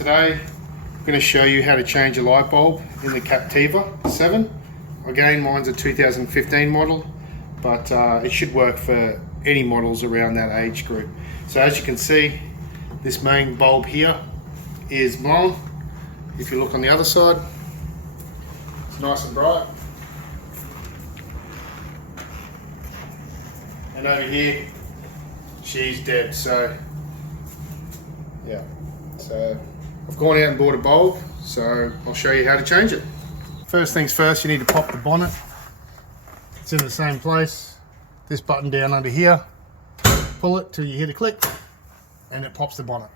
Today I'm going to show you how to change a light bulb in the Captiva 7. Again, mine's a 2015 model, but it should work for any models around that age group. So as you can see, this main bulb here is blown. If you look on the other side, it's nice and bright. And over here, she's dead. So yeah, so I've gone out and bought a bulb, so I'll show you how to change it. First things first, you need to pop the bonnet. It's in the same place. This button down under here, pull it till you hear the click, and it pops the bonnet.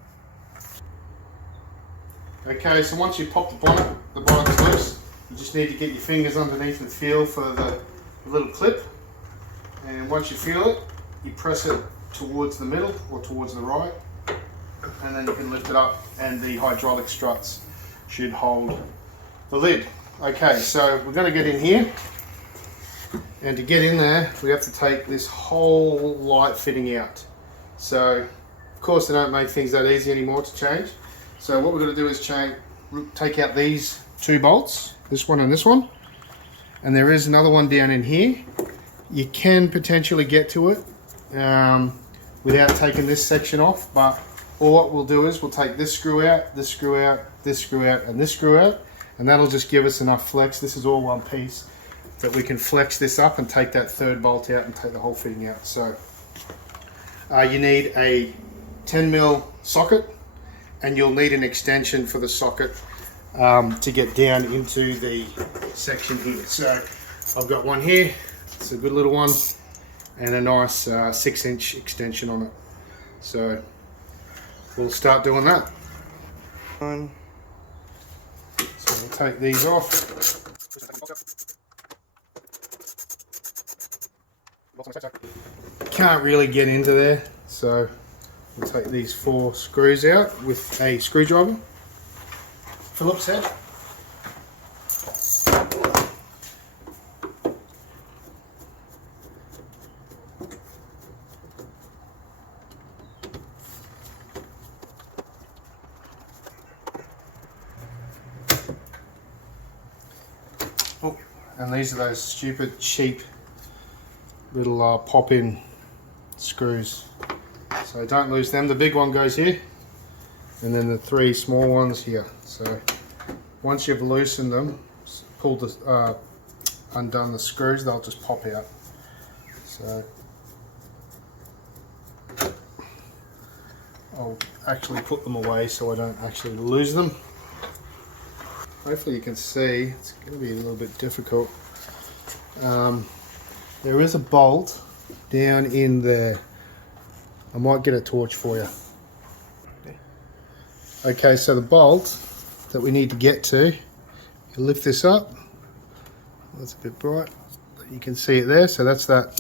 Okay, so once you pop the bonnet's loose. You just need to get your fingers underneath and feel for the little clip. And once you feel it, you press it towards the middle or towards the right, and then you can lift it up and the hydraulic struts should hold the lid. Okay, so we're going to get in here, and to get in there we have to take this whole light fitting out. So of course they don't make things that easy anymore to change. So what we're going to do is take out these two bolts, this one and this one, and there is another one down in here. You can potentially get to it without taking this section off, but what we'll do is we'll take this screw out, this screw out, this screw out, and this screw out, and that'll just give us enough flex. This is all one piece that we can flex this up and take that third bolt out and take the whole fitting out. So you need a 10mm socket, and you'll need an extension for the socket to get down into the section here. So I've got one here. It's a good little one, and a nice 6-inch extension on it. So we'll start doing that. So we'll take these off. Can't really get into there, so we'll take these 4 screws out with a screwdriver. Phillips head. Oh, and these are those stupid cheap little pop-in screws, so don't lose them. The big one goes here, and then the 3 small ones here. So once you've loosened them, pulled the undone the screws, they'll just pop out. So I'll actually put them away so I don't actually lose them. Hopefully you can see, it's going to be a little bit difficult. There is a bolt down in there. I might get a torch for you. Okay, so the bolt that we need to get to, you lift this up. That's a bit bright. You can see it there, so that's that.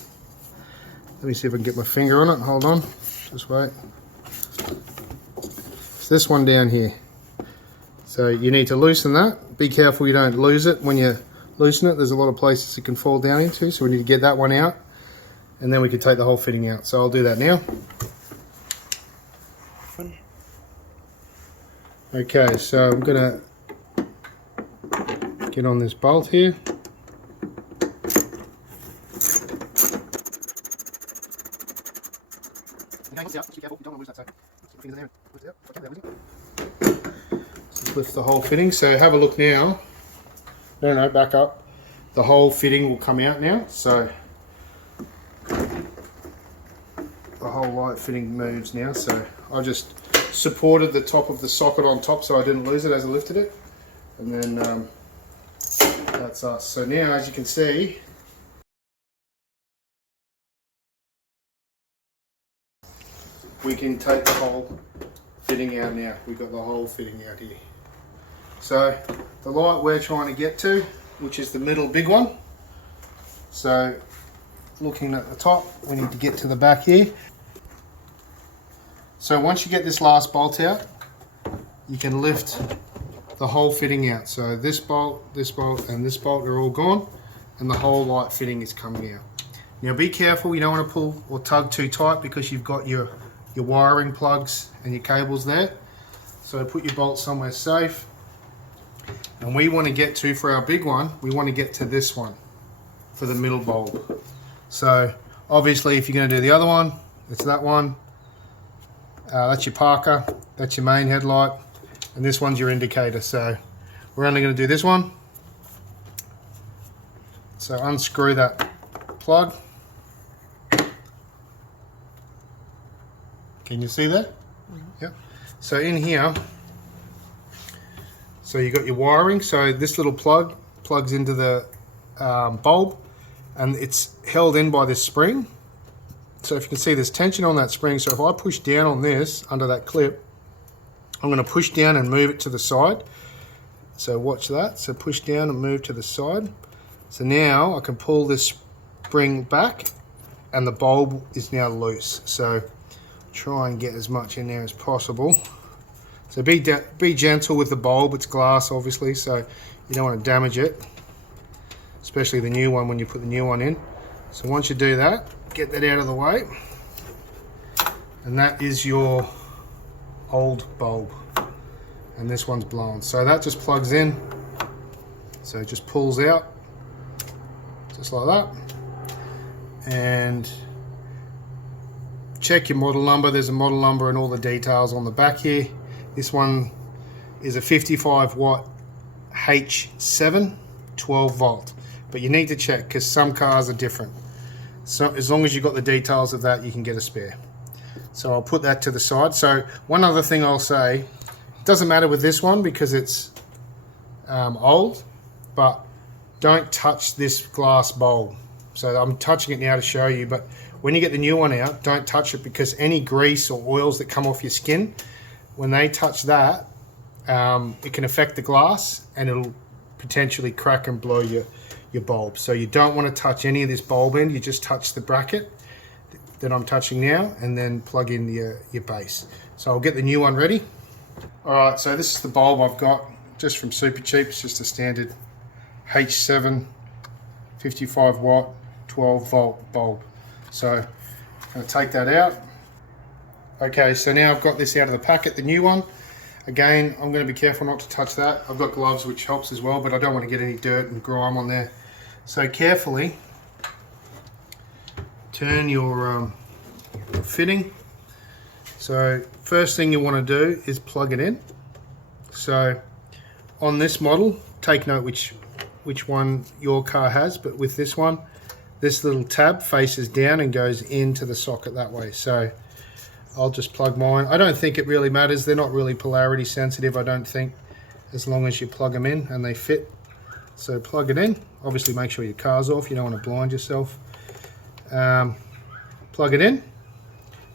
Let me see if I can get my finger on it. Hold on, just wait. It's this one down here. So you need to loosen that. Be careful you don't lose it when you loosen it. There's a lot of places it can fall down into, so we need to get that one out, and then we can take the whole fitting out. So I'll do that now. Okay, so I'm gonna get on this bolt here. Just lift the whole fitting. So have a look now. No, back up. The whole fitting will come out now. So the whole light fitting moves now. So I just supported the top of the socket on top so I didn't lose it as I lifted it. And then that's us. So now, as you can see, we can take the whole fitting out now. We've got the whole fitting out here. So the light we're trying to get to, which is the middle big one. So looking at the top, we need to get to the back here. So once you get this last bolt out, you can lift the whole fitting out. So this bolt, and this bolt are all gone, and the whole light fitting is coming out. Now be careful, you don't want to pull or tug too tight because you've got your wiring plugs and your cables there. So put your bolt somewhere safe. And we want to get to, for our big one, we want to get to this one for the middle bulb. So obviously if you're going to do the other one, it's that one. That's your Parker, that's your main headlight, and this one's your indicator. So we're only going to do this one. So unscrew that plug. Can you see that? Yep. So in here, so you got your wiring. So this little plug plugs into the bulb, and it's held in by this spring. So if you can see, there's tension on that spring. So if I push down on this under that clip, I'm going to push down and move it to the side. So watch that. So push down and move to the side. So now I can pull this spring back, and the bulb is now loose. So try and get as much in there as possible. So be gentle with the bulb. It's glass, obviously, so you don't want to damage it, especially the new one when you put the new one in. So once you do that, get that out of the way, and that is your old bulb, and this one's blown. So that just plugs in, so it just pulls out just like that. And check your model number. There's a model number and all the details on the back here. This one is a 55 watt H7 12 volt, but you need to check because some cars are different. So as long as you've got the details of that, you can get a spare. So I'll put that to the side. So one other thing I'll say, it doesn't matter with this one because it's old, but don't touch this glass bulb. So I'm touching it now to show you, but when you get the new one out, don't touch it, because any grease or oils that come off your skin, when they touch that, it can affect the glass and it'll potentially crack and blow your bulb. So you don't want to touch any of this bulb end. You just touch the bracket that I'm touching now, and then plug in your base. So I'll get the new one ready. All right, so this is the bulb I've got just from Super Cheap. It's just a standard H7 55 watt 12 volt bulb. So I'm going to take that out. Okay, so now I've got this out of the packet, the new one. Again, I'm going to be careful not to touch that. I've got gloves, which helps as well, but I don't want to get any dirt and grime on there. So carefully turn your fitting. So first thing you want to do is plug it in. So on this model, take note which one your car has, but with this one, this little tab faces down and goes into the socket that way. So I'll just plug mine. I don't think it really matters. They're not really polarity sensitive, I don't think, as long as you plug them in and they fit. So plug it in. Obviously make sure your car's off. You don't want to blind yourself. Plug it in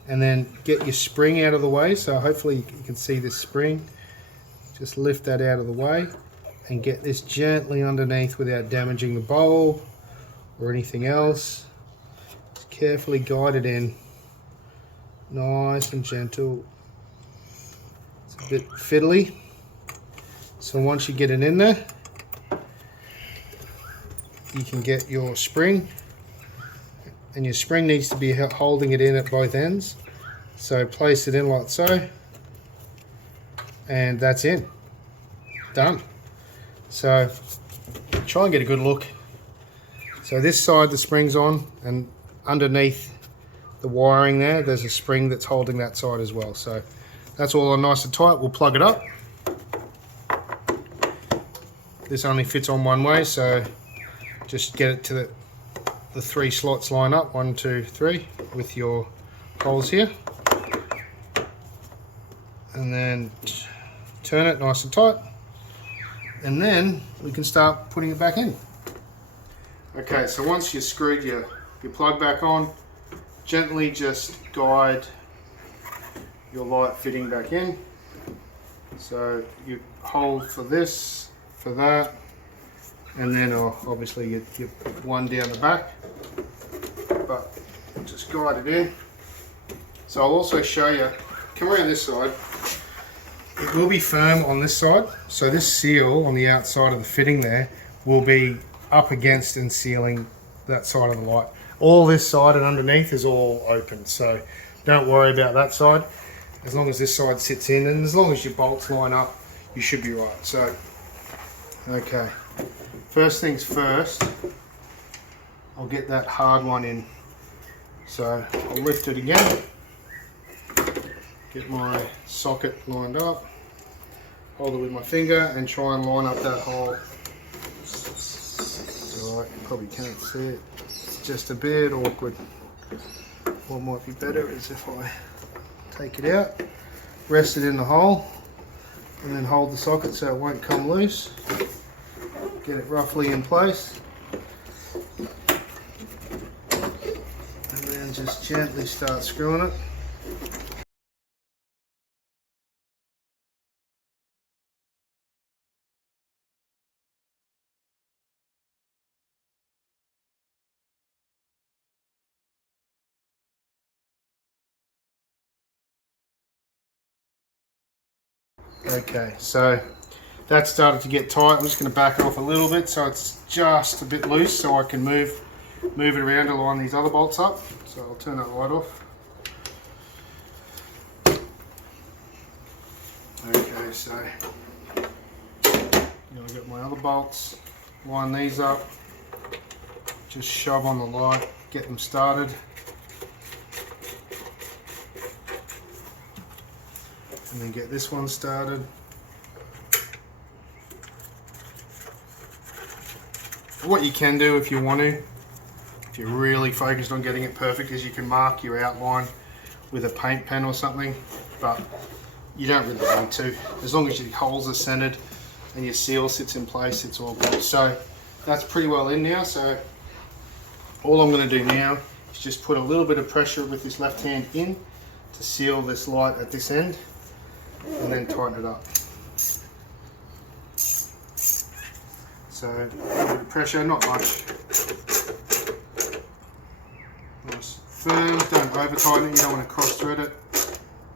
and then get your spring out of the way. So hopefully you can see this spring. Just lift that out of the way and get this gently underneath without damaging the bulb or anything else. Just carefully guide it in. Nice and gentle. It's a bit fiddly. So once you get it in there, you can get your spring, and your spring needs to be holding it in at both ends. So place it in like so, and that's in. Done. So try and get a good look. So this side the spring's on, and underneath the wiring there's a spring that's holding that side as well. So that's all on nice and tight. We'll plug it up. This only fits on one way, so just get it to the three slots line up, 1, 2, 3, with your holes here, and then turn it nice and tight, and then we can start putting it back in. Okay, so once you've screwed your plug back on, gently just guide your light fitting back in. So you hold for this, for that, and then obviously you put one down the back, but just guide it in. So I'll also show you, come around this side, it will be firm on this side, so this seal on the outside of the fitting there will be up against and sealing that side of the light. All this side and underneath is all open, so don't worry about that side. as long as this side sits in, and as long as your bolts line up, you should be right. So, okay, first things first, I'll get that hard one in. So I'll lift it again, get my socket lined up, hold it with my finger and try and line up that hole. Alright, you probably can't see it, it's just a bit awkward. What might be better is if I take it out, rest it in the hole, and then hold the socket so it won't come loose. Get it roughly in place. And then just gently start screwing it. Okay, so that started to get tight. I'm just going to back it off a little bit so it's just a bit loose so I can move it around to line these other bolts up. So I'll turn that light off. Okay, so I've got my other bolts, line these up, just shove on the light, get them started. And then get this one started. What you can do if you want to, if you're really focused on getting it perfect, is you can mark your outline with a paint pen or something, but you don't really need to. As long as your holes are centered and your seal sits in place, it's all good. So that's pretty well in now. So all I'm going to do now is just put a little bit of pressure with this left hand in to seal this light at this end, and then tighten it up. So a little bit of pressure, not much. Nice, firm, don't over tighten it, you don't want to cross thread it.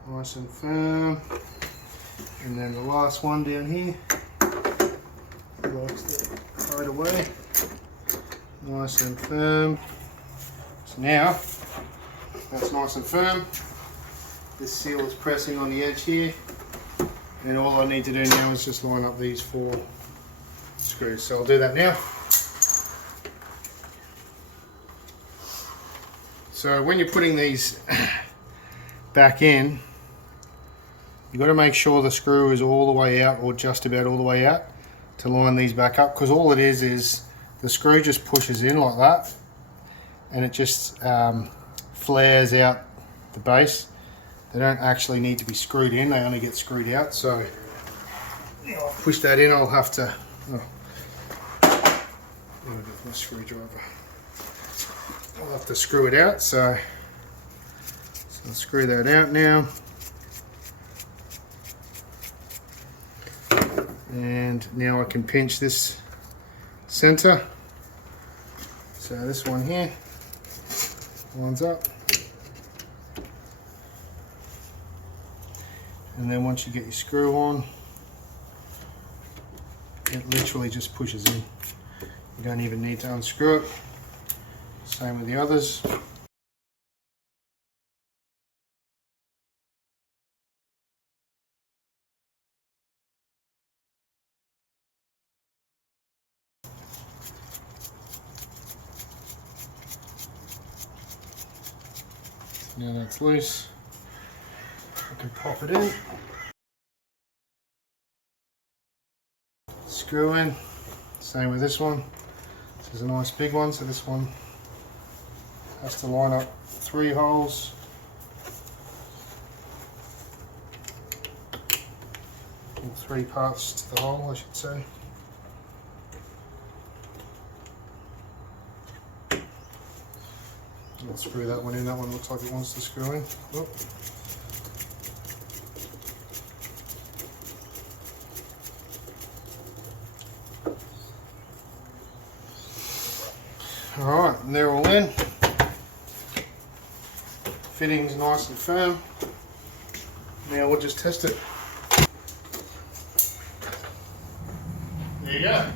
Nice and firm. And then the last one down here, likes to right away. Nice and firm. So now, that's nice and firm. This seal is pressing on the edge here. And all I need to do now is just line up these 4 screws. So I'll do that now. So when you're putting these back in, you've got to make sure the screw is all the way out, or just about all the way out, to line these back up, because all it is the screw just pushes in like that, and it just flares out the base. They don't actually need to be screwed in, they only get screwed out. So I'll push that in, I'll have to, my screwdriver. I'll have to screw it out, so I'll screw that out now. And now I can pinch this center. So this one here lines up. And then once you get your screw on, it literally just pushes in. You don't even need to unscrew it. Same with the others. Now that's loose, I can pop it in. Screw in, same with this one. This is a nice big one, so this one has to line up 3 holes. Or 3 parts to the hole, I should say. I'll screw that one in, that one looks like it wants to screw in. Oop. Alright, and they're all in. Fitting's nice and firm. Now we'll just test it. There you go.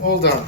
All done.